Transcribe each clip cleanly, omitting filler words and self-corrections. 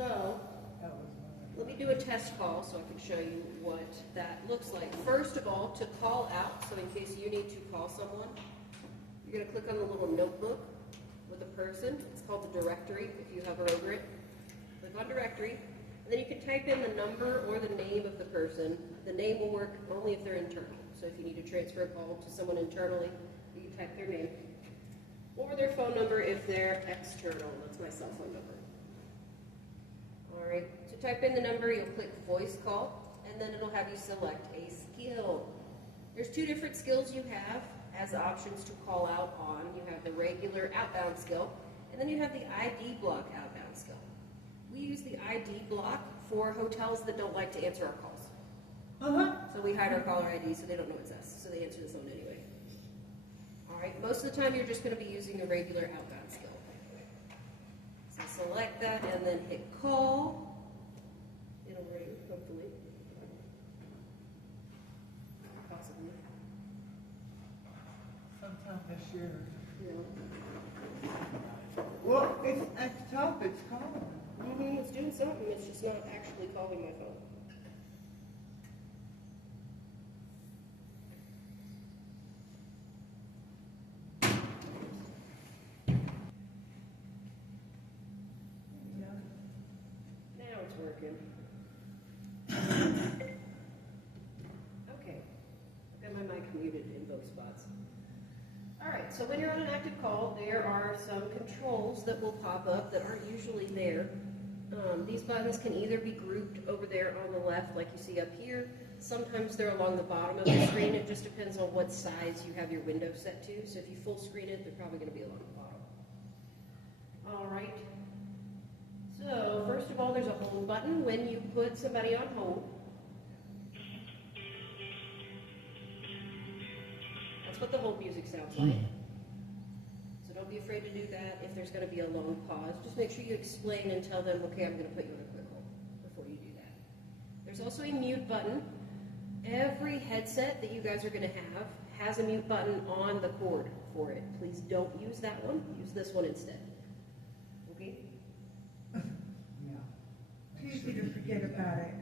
So, let me do a test call so I can show you what that looks like. First of all, to call out, so in case you need to call someone, you're going to click on the little notebook with a person. It's called the directory if you hover over it. Click on directory, and then you can type in the number or the name of the person. The name will work only if they're internal. So if you need to transfer a call to someone internally, you can type their name. Or their phone number if they're external. That's my cell phone number. All right, to type in the number, you'll click voice call, and then it'll have you select a skill. There's two different skills you have as options to call out on. You have the regular outbound skill, and then you have the ID block outbound skill. We use the ID block for hotels that don't like to answer our calls. So we hide our caller ID so they don't know it's us, so they answer the phone anyway. All right, most of the time you're just going to be using the regular outbound skill. So select that and then hit call. It'll ring, hopefully. Possibly. Sometime this year. Yeah. Well, it's at the top, it's calling. It's doing something, it's just not actually calling my phone. Now it's working. Okay, I've got my mic muted in both spots. All right, so when you're on an active call, there are some controls that will pop up that aren't usually there. These buttons can either be grouped over there on the left, like you see up here. Sometimes they're along the bottom of the screen. It just depends on what size you have your window set to. So if you full screen it, they're probably going to be along the bottom. All right. So first of all, there's a hold button when you put somebody on hold. That's what the hold music sounds like. So don't be afraid to do that if there's going to be a long pause. Just make sure you explain and tell them, okay, I'm going to put you on a quick hold before you do that. There's also a mute button. Every headset that you guys are going to have has a mute button on the cord for it. Please don't use that one. Use this one instead. Okay? It's easy to forget about it.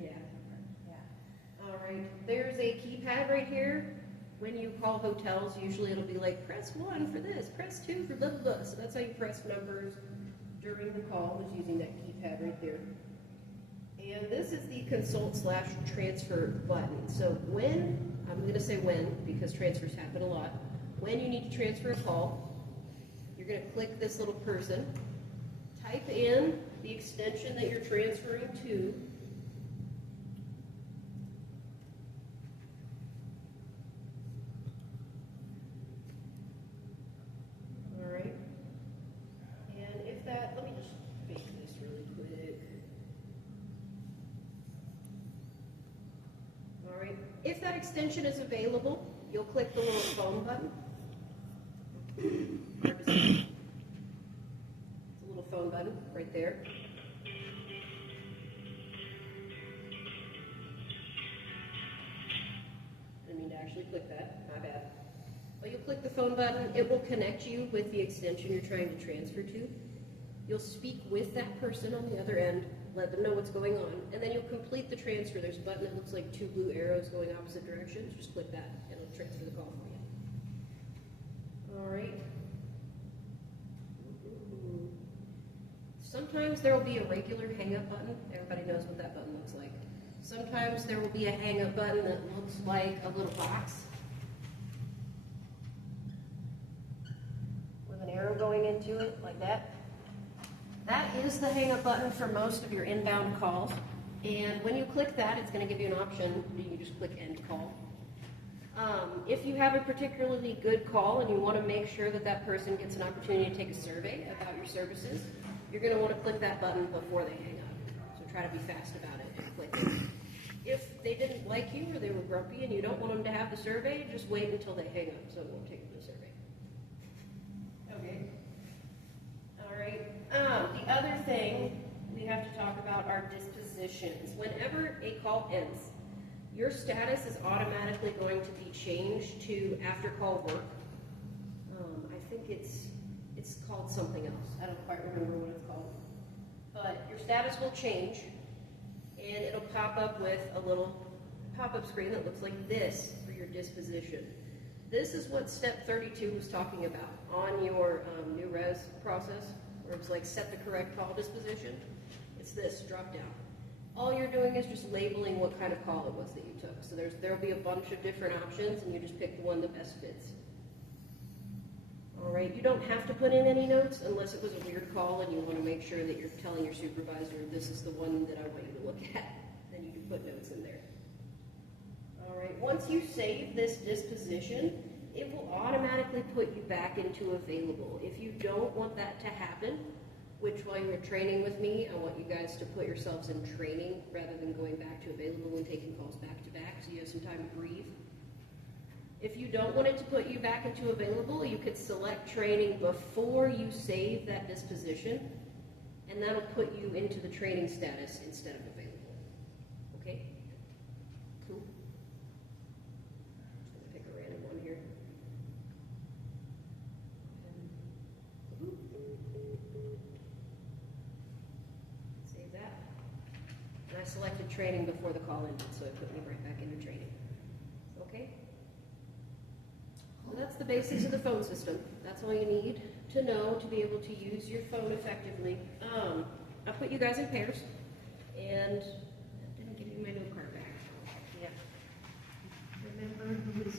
Yeah. All right. There's a keypad right here. When you call hotels, usually it'll be like, press 1 for this, press 2 for blah, blah, blah. So that's how you press numbers during the call, is using that keypad right there. And this is the consult/transfer button. So when, I'm going to say when, because transfers happen a lot, when you need to transfer a call, you're going to click this little person, type in the extension that you're transferring to, if that extension is available, you'll click the little phone button. It's a little phone button right there. I didn't mean to actually click that, my bad. But you'll click the phone button, it will connect you with the extension you're trying to transfer to. You'll speak with that person on the other end, let them know what's going on, and then you'll complete the transfer. There's a button that looks like 2 blue arrows going opposite directions. Just click that, and it'll transfer the call for you. All right. Sometimes there will be a regular hang-up button. Everybody knows what that button looks like. Sometimes there will be a hang-up button that looks like a little box with an arrow going into it, like that. That is the hang-up button for most of your inbound calls. And when you click that, it's going to give you an option. You just click End Call. If you have a particularly good call and you want to make sure that that person gets an opportunity to take a survey about your services, you're going to want to click that button before they hang up. So try to be fast about it and click it. If they didn't like you or they were grumpy and you don't want them to have the survey, just wait until they hang up so it won't take them to the survey. Okay. All right. The other thing we have to talk about are dispositions. Whenever a call ends, your status is automatically going to be changed to after call work. I think it's called something else. I don't quite remember what it's called. but your status will change, and it'll pop up with a little pop-up screen that looks like this for your disposition. This is what step 32 was talking about on your new res process, where it's like set the correct call disposition. It's this drop down. All you're doing is just labeling what kind of call it was that you took. So there'll be a bunch of different options, and you just pick the one that best fits. All right, you don't have to put in any notes unless it was a weird call and you want to make sure that you're telling your supervisor this is the one that I want you to look at. Then you can put notes in there. All right, once you save this disposition, it will automatically put you back into available. If you don't want that to happen, which while you're training with me, I want you guys to put yourselves in training rather than going back to available and taking calls back to back so you have some time to breathe. If you don't want it to put you back into available, you could select training before you save that disposition, and that'll put you into the training status instead of available. Okay? Cool. Just gonna pick a random one here. Save that. And I selected training before the call ended, so it put me right back into training. Okay? So that's the basics of the phone system. That's all you need to know to be able to use your phone effectively. I put you guys in pairs, and I didn't give you my note card back. Yeah. Remember who is